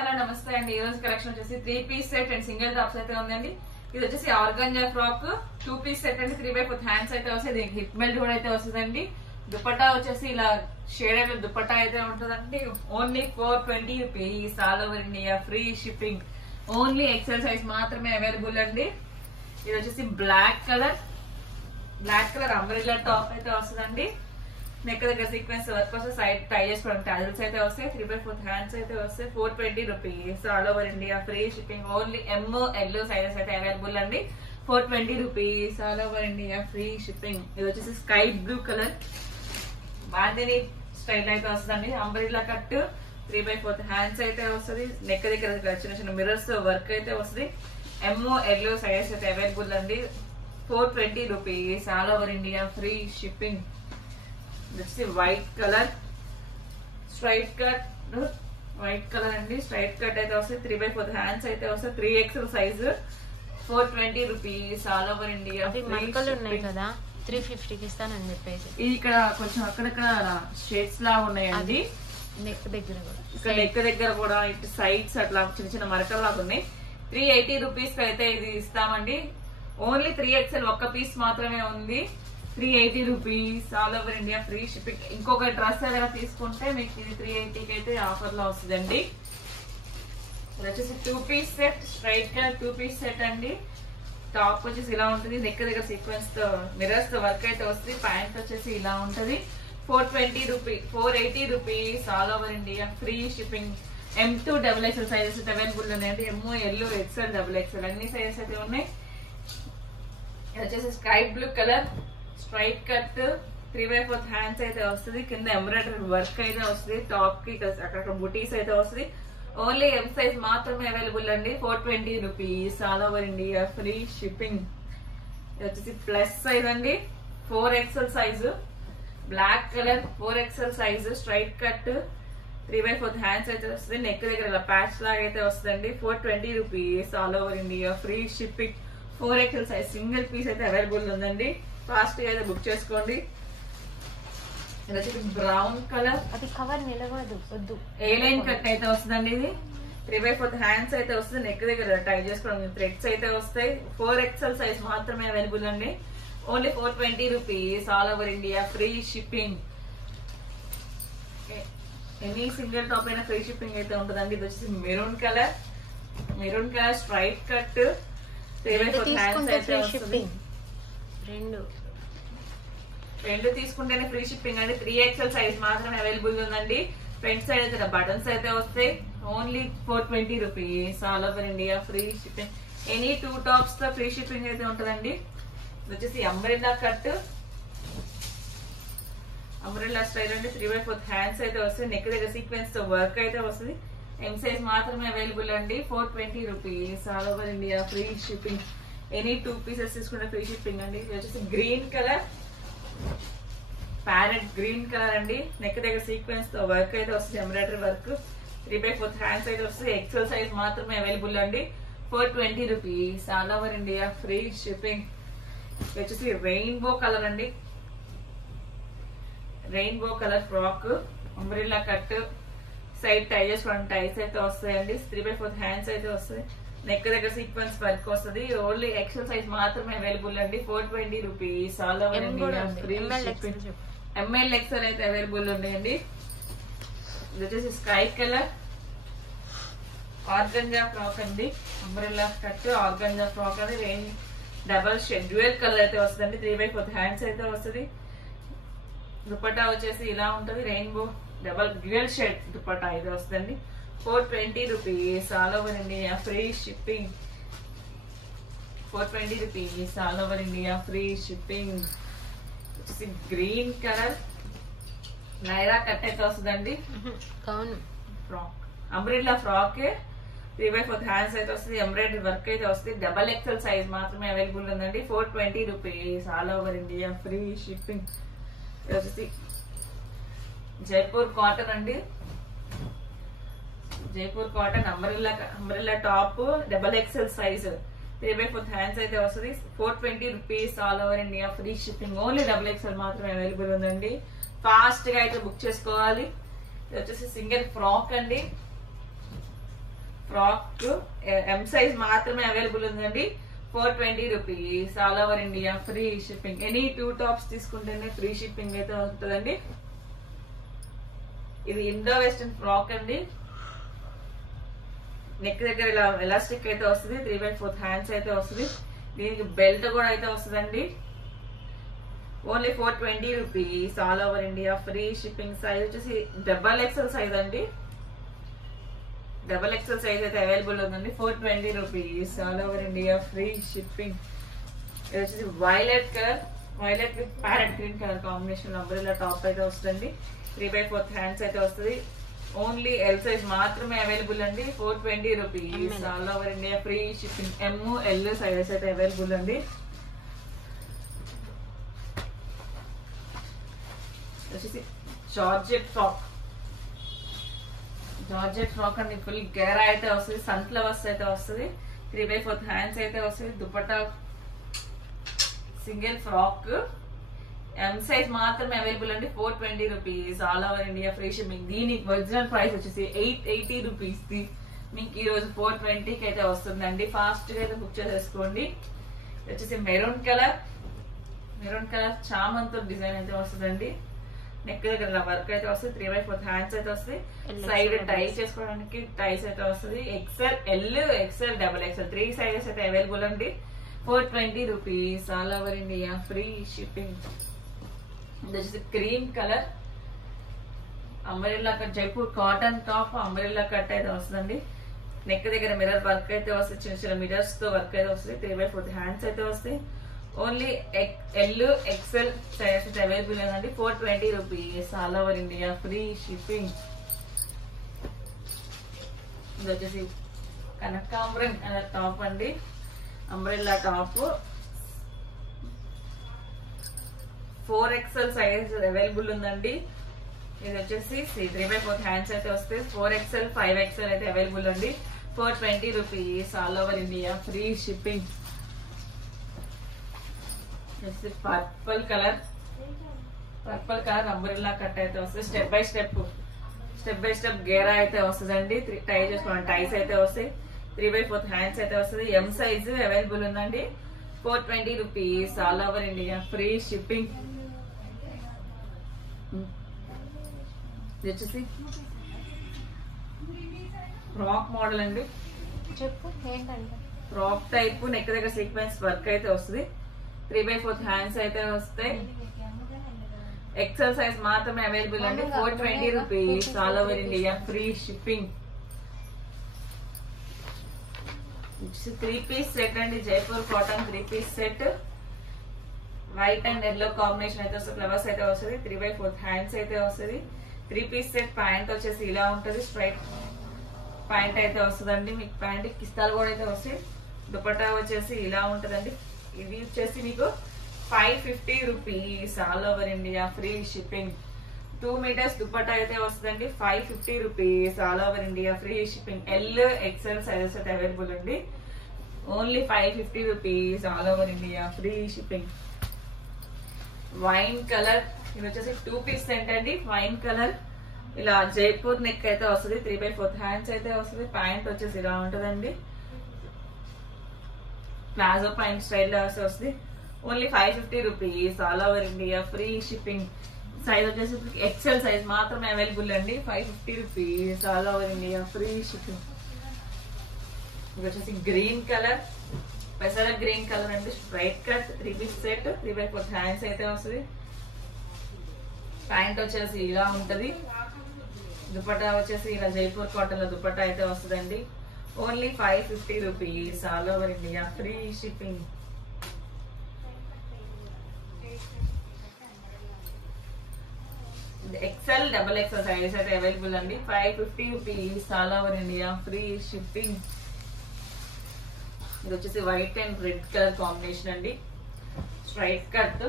Hello నమస్తే అండి. ఈ రోజు కలెక్షన్ వచ్చేసి 3 piece set and single tops అయితే ఉందండి. ఇది వచ్చేసి ఆర్గంజా ఫ్రాక్ 2 పీస్ సెట్ అండి. 3/4 హ్యాండ్స్ అయితే వస్తాయి. దీనికి హిప్ బెల్ట్ కూడా అయితే వస్తుందండి. దుపట్టా వచ్చేసి ఇలా షేడెడ్ దుపట్టా అయితే ఉంటుందండి. Only 420 rupees. All over India free shipping. Only XL size మాత్రమే అవైలబుల్ అండి. ఇది వచ్చేసి బ్లాక్ కలర్ అంబ్రెల్లా టాప్ అయితే వస్తుందండి. నెక్ దగ్గర సీక్వెన్స్ వర్క్ వస్తే సైడ్ టై చేసుకోవడానికి టాజల్స్ అయితే వస్తాయి. 3/4 హ్యాండ్స్ అయితే వస్తాయి. 420 rupees. All over India free shipping. Only L sizes అయితే అవైలబుల్ అండి. 420 rupees. All over India free shipping. ఇది వచ్చేసి sky blue colour bandhani style అయితే వస్తుందండి. అంబ్రెల్లా కట్ 3/4 హ్యాండ్స్ అయితే వస్తుంది. నెక్ దగ్గర చిన్న చిన్న మిర్రర్స్ వర్క్ అయితే వస్తుంది. ఎల్ సైజెస్ అయితే అవైలబుల్ అండి. 420 rupees. All over India free shipping. White colour straight cut అండి. స్ట్రైట్ కట్ అయితే వస్తాయి. 3/4 హ్యాండ్స్ అయితే వస్తాయి. 3XL size 420 rupees. All over India. ఉన్నాయి కదా 350కి ఇస్తానని చెప్పేసి ఇక్కడ కొంచెం అక్కడక్కడ షేడ్స్ లా ఉన్నాయండి. నెక్ దగ్గర కూడా ఇక్కడ నెక్ దగ్గర కూడా ఇటు సైడ్స్ అట్లా చిన్న చిన్న మరకలు లాగా ఉన్నాయి. 380 రూపీస్ అయితే ఇది ఇస్తామండి. ఓన్లీ 3XL ఒక్క పీస్ మాత్రమే ఉంది. 380 rupees. All over India free shipping. ఇంకొక డ్రెస్ ఏదైనా తీసుకుంటే మీకు ఇది 380కి అయితే ఆఫర్ లో వస్తుందండి. ఇది వచ్చేసి 2 పీస్ సెట్ స్ట్రైట్ గా 2 పీస్ సెట్ అండి. టాప్ వచ్చేసి ఇలా ఉంటుంది. నెక్ దగ్గర సీక్వెన్స్ తో మిర్రర్స్ తో వర్క్ అయితే వస్తుంది. ప్యాంట్ వచ్చేసి ఇలా ఉంటది. 480 rupees. All over India free shipping. M2 XXL sizes available ఉన్నాయండి. ML XL XXL అన్ని సైజెస్ అయితే ఉన్నాయి. ఇది వచ్చేసి sky blue colour straight cut 3/4 hands అయితే వస్తుంది. కింద ఎంబ్రాయిడరీ వర్క్ అయితే వస్తుంది. టాప్ కి అక్కడ బుటీస్ అయితే వస్తుంది. ఓన్లీ M సైజ్ మాత్రమే అవైలబుల్ అండి. 420 rupees. All over India free shipping. ఇది వచ్చేసి ప్లస్ సైజ్ అండి. 4XL size black colour 4XL size straight cut 3/4 hands అయితే వస్తుంది. నెక్ దగ్గర ఇలా ప్యాచ్ లాగా అయితే వస్తుందండి. 420 rupees. All over India free shipping. 4XL size single piece అయితే అవైలబుల్ ఉందండి. ఫాస్ట్ గా అయితే బుక్ చేసుకోండి. ఇది వచ్చేసి బ్రౌన్ కలర్. అది కవర్ నిలవదు వద్దు. ఏ లైన్ కట్ అయితే వస్తుందండి. ఇది 3/4 హ్యాండ్స్ అయితే వస్తుంది. నెక్ దగ్గర టై చేసుకోవడం థ్రెడ్స్ అయితే వస్తాయి. 4XL సైజ్ మాత్రమే అవైలబుల్ అండి. Only 420 rupees. All over India free shipping. Any single top అయినా ఫ్రీ షిప్పింగ్ అయితే ఉంటుందండి. ఇది వచ్చేసి maroon colour straight cut 3/4 hands అయితే వస్తుంది. రెండు తీసుకుంటేనే ఫ్రీ షిప్పింగ్ అండి. 3XL సైజ్ మాత్రమే అవైలబుల్ ఉందండి. ఫ్రంట్ సైడ్ అయితే బటన్స్ అయితే వస్తాయి. Only 420 rupees. All over India free shipping. Any 2 tops తో ఫ్రీ షిప్పింగ్ అయితే ఉంటుందండి. ఇది వచ్చేసి అంబ్రెల్లా కట్ అంబ్రెల్లా స్టైల్ అండి. 3/4 హ్యాండ్స్ అయితే వస్తాయి. నెక్ దగ్గర సీక్వెన్స్ తో వర్క్ అయితే వస్తుంది. M సైజ్ మాత్రమే అవైలబుల్ అండి. 420 rupees. All over India free shipping. Any 2 pieces తీసుకుంటే ఫ్రీ షిప్పింగ్ అండి. ఇది వచ్చేసి green colour parrot green colour అండి. నెక్ దగ్గర సీక్వెన్స్ తో వర్క్ అయితే వస్తుంది. ఎంబ్రాయిడరీ వర్క్ 3/4 హ్యాండ్స్ అయితే వస్తుంది. XL సైజ్ మాత్రమే అవైలబుల్ అండి. 420 rupees. All over India free shipping. ఇది వచ్చేసి రెయిన్బో కలర్ అండి. Rainbow colour frock umbrella cut side tie చేసుకోవడం టైస్ అయితే వస్తాయండి. 3/4 హ్యాండ్స్ అయితే వస్తాయి. నెక్ దగ్గర సీక్వెన్స్ వర్క్ వస్తుంది. ఓన్లీ XL సైజ్ మాత్రమే అవైలబుల్ అండి. 420 rupees. All over India free shipping. ML XL అయితే అవైలబుల్ ఉన్నాయండి. ఇది వచ్చేసి స్కై కలర్ ఆర్గంజా ఫ్రాక్ అండి. అంబ్రెల్లా కట్ ఆర్గంజా ఫ్రాక్ అని డబల్ షేడ్ డ్యూయల్ కలర్ అయితే వస్తుందండి. 3/4 హ్యాండ్స్ అయితే వస్తుంది. దుపట్టా వచ్చేసి ఇలా ఉంటది. Rainbow double dual shade dupatta అయితే వస్తుందండి. 420 rupees. All over India free shipping. 420 rupees. All over India free shipping. వచ్చేసి గ్రీన్ కలర్ నైరా కట్ అయితే వస్తుందండి. ఫ్రాక్ అంబ్రెల్లా ఫ్రాక్ 3/4 హ్యాండ్స్ అయితే వస్తుంది. ఎంబ్రాయిడరీ వర్క్ అయితే వస్తుంది. XXL సైజ్ మాత్రమే అవైలబుల్ ఉందండి. 420 rupees. All over India free shipping. ఇది వచ్చేసి జైపూర్ కాటన్ అండి. Jaipur cotton umbrella top XXL size 3/4 hands అయితే వస్తుంది. 420 rupees. All over India free shipping. Only XXL మాత్రమే అవైలబుల్ ఉందండి. ఫాస్ట్ గా అయితే బుక్ చేసుకోవాలి. ఇది వచ్చేసి సింగిల్ ఫ్రాక్ అండి. ఫ్రాక్ ఎం సైజ్ మాత్రమే అవైలబుల్ ఉందండి. 420 rupees all over India free shipping. Any 2 tops తీసుకుంటేనే ఫ్రీ షిప్పింగ్ అయితే ఉంటుందండి. ఇది ఇండో వెస్టర్న్ ఫ్రాక్ అండి. నెక్ దగ్గర ఇలా ఎలాస్టిక్ అయితే వస్తుంది. 3/4 హ్యాండ్స్ అయితే వస్తుంది. దీనికి బెల్ట్ కూడా అయితే వస్తుందండి. Only 420 rupees all over India free shipping. Size వచ్చేసి XXL సైజ్ అండి. XXL సైజ్ అయితే అవైలబుల్ ఉందండి. 420 rupees all over India free shipping. ఇది వచ్చేసి violet colour, violet with parrot green colour combination umbrella top అయితే వస్తుంది. 3/4 హ్యాండ్స్ అయితే వస్తుంది. ఓన్లీ ఎల్ సైజ్ మాత్రమే అవైలబుల్ అండి. 420 rupees all over India free shipping. ML sizes అయితే అవైలబుల్ అండి. వచ్చేసి జార్జెట్ ఫ్రాక్. జార్జెట్ ఫ్రాక్ అండి. ఫుల్ గేరా అయితే వస్తుంది. సన్ ఫ్లవర్స్ అయితే వస్తుంది. 3/4 హ్యాండ్స్ అయితే వస్తుంది. Dupatta single frock. M size మాత్రమే అవైలబుల్ అండి. 420 rupees all over India free shipping. దీనికి ఒరిజినల్ ప్రైస్ వచ్చేసి 880 రూపీస్. మీకు ఈ రోజు 420కి అయితే వస్తుందండి. ఫాస్ట్ గా అయితే బుక్ చేసేసుకోండి. వచ్చేసి మెరూన్ కలర్, మెరూన్ కలర్ చామంతో డిజైన్ అయితే వస్తుందండి. నెక్ దగ్గర వర్క్ అయితే వస్తుంది. 3/4 హ్యాండ్స్ అయితే వస్తుంది. సైడ్ టై చేసుకోవడానికి టైస్ అయితే వస్తుంది. XL, XL, XXL 3 సైజెస్ అయితే అవైలబుల్ అండి. 420 rupees all over India free shipping. ఇది వచ్చేసి cream colour umbrella cut, Jaipur cotton top umbrella cut అయితే వస్తుందండి. నెక్ దగ్గర మిర్రర్ వర్క్ అయితే వస్తుంది. చిన్న చిన్న మిర్రర్స్ తో వర్క్ అయితే వస్తుంది. 3/4 హ్యాండ్స్ అయితే వస్తాయి. ఓన్లీ L, XL సైజెస్ అయితే అవైలబుల్ ఉందండి. 420 rupees all over India free shipping. ఇది వచ్చేసి కనకాంబరం టాప్ అండి. Umbrella top 4XL size available ఉందండి. ఇది వచ్చేసి 3/4 హ్యాండ్స్ అయితే వస్తాయి. 4XL, 5XL అయితే అవైలబుల్ అండి. 420 rupees all over India free shipping. Purple colour, purple colour umbrella cut అయితే వస్తుంది. స్టెప్ బై స్టెప్ గేరా అయితే వస్తుందండి. టై చేసుకోండి. టైస్ అయితే వస్తాయి. 3/4 హ్యాండ్స్ అయితే వస్తుంది. ఎం సైజ్ అవైలబుల్ ఉందండి. 420 rupees all over India free shipping. ఇది వచ్చేసి ఫ్రాక్ మోడల్ అండి. చెప్పు ఏంటంటే ఫ్రాక్ టైప్. నెక్ దగ్గర సీక్వెన్స్ వర్క్ అయితే వస్తుంది. 3/4 హ్యాండ్స్ అయితే వస్తాయి. XL సైజ్ మాత్రమే అవైలబుల్ అండి. 420 rupees all over India free shipping. 3 piece set అండి. Jaipur cotton 3 piece set. White and yellow combination అయితే వస్తుంది. ఫ్లవర్స్ అయితే వస్తుంది. 3/4 హ్యాండ్స్ అయితే వస్తుంది. 3 పీస్ సెట్. ప్యాంట్ వచ్చేసి ఇలా ఉంటుంది. స్ట్రైట్ ప్యాంట్ అయితే వస్తుందండి. మీకు ప్యాంట్ కిస్తాలు కూడా అయితే వస్తాయి. దుపట్టా వచ్చేసి ఇలా ఉంటదండి. ఇది వచ్చేసి మీకు 550 rupees all over India free shipping. 2 metres dupatta అయితే వస్తుందండి. 550 rupees all over India free shipping. L, XL sizes అయితే అవైలబుల్ అండి. Only 550 rupees all over India free shipping. Wine colour. ఇది వచ్చేసి 2 పీస్ సెట్ అండి. వైన్ కలర్ ఇలా జైపూర్ నెక్ అయితే వస్తుంది. 3/4 హ్యాండ్స్ అయితే వస్తుంది. ప్యాంట్ వచ్చేసి ఇలా ఉంటదండి. ప్లాజో ప్యాంట్ స్టైల్ వస్తుంది. Only 550 rupees all over India free shipping. Size వచ్చేసి XL సైజ్ మాత్రమే అవైలబుల్ అండి. 550 rupees all over India free shipping. ఇది వచ్చేసి గ్రీన్ కలర్, పెసర గ్రీన్ కలర్ అండి. Straight cut 3 piece set. 3/4 hands అయితే వస్తుంది. ప్యాంట్ వచ్చేసి ఇలా ఉంటది. దుపట్టా వచ్చేసి ఇలా జైపూర్ కాటన్ లో దుపట్టా అయితే వస్తుందండి. Only 550 rupees all over India free shipping. XL, XXL size అయితే అవైలబుల్ అండి. 550 rupees all over India free shipping. ఇది వచ్చేసి white and red colour combination అండి. Straight cut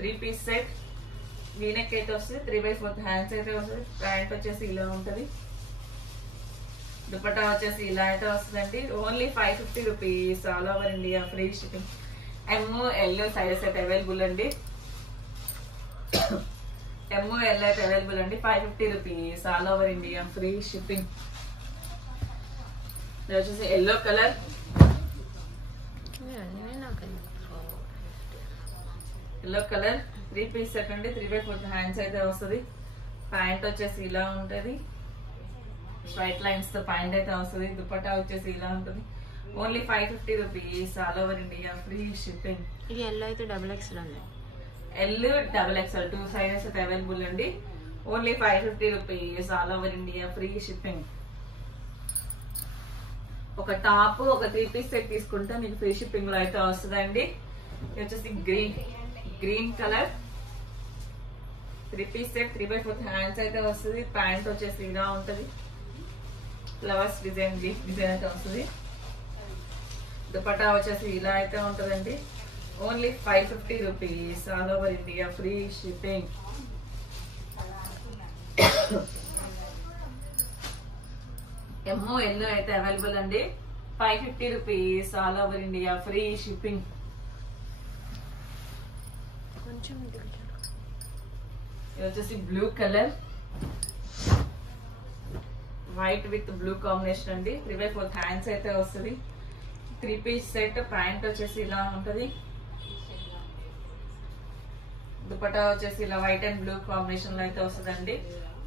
3 piece set. V neck అయితే వస్తుంది. 3/4 హ్యాండ్స్ అయితే వస్తుంది. ప్యాంట్ వచ్చేసి ఇలా ఉంటది. దుపట్టా వచ్చేసి ఇలా అయితే వస్తుందండి. Only 550 rupees all over India free shipping. ML sizes అయితే అవైలబుల్ అండి. ML అయితే అవైలబుల్ అండి. 550 rupees all over India free shipping. ఇది వచ్చేసి yellow colour, yellow colour 3 piece set అండి. 3/4 హ్యాండ్స్ అయితే వస్తుంది. ప్యాంట్ వచ్చేసి ఇలా ఉంటది, స్ట్రైట్ లైన్స్ తో ప్యాంట్ అయితే వస్తుంది. దుపట్టా వచ్చేసి ఇలా ఉంటుంది. Only 550 rupees, all over India free shipping. ఇది ఎల్లో అయితే XXL ఉంది. ఎల్ XXL 2 సైజెస్ అయితే అవైలబుల్ అండి. Only 550 rupees, all over India free shipping. ఒక టాప్ ఒక 3 పీస్ సెట్ తీసుకుంటే మీకు ఫ్రీ షిప్పింగ్ లో అయితే వస్తుందండి. ఇది వచ్చేసి green colour 3 piece set, 3/4 hands అయితే వస్తుంది. ప్యాంట్ వచ్చేసి ఇలా ఉంటది, ఫ్లవర్స్ డిజైన్ అయితే వస్తుంది. దుపట్టా వచ్చేసి ఇలా అయితే ఉంటదండి. Only 550 rupees, all over India free shipping. ఎమ్మో ఎల్లో అయితే అవైలబుల్ అండి. 550 rupees, all over India free shipping. కొంచెం ఇది వచ్చేసి blue colour, white with blue combination అండి. 3/4 హ్యాండ్స్ అయితే వస్తుంది. 3 పీస్ సెట్, ప్యాంట్ వచ్చేసి ఇలా ఉంటది. దుపట్టా వచ్చేసి ఇలా వైట్ అండ్ బ్లూ కాంబినేషన్ లో అయితే వస్తుందండి.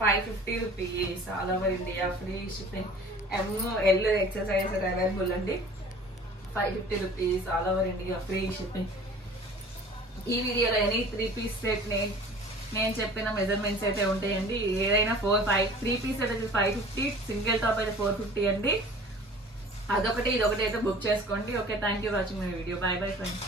550 rupees, all over India free shipping. L XXL size available అండి. 550 rupees, all over India free shipping. ఈ వీడియోలో ఎనీ 3 పీస్ సెట్ నేను చెప్పిన మెజర్మెంట్స్ అయితే ఉంటాయండి. ఏదైనా 3 పీస్ సెట్ అయితే 550, సింగిల్ టాప్ అయితే 450 అండి. అదొకటి ఇదొకటి అయితే బుక్ చేసుకోండి. Okay, thank you watching my video. By bye friends.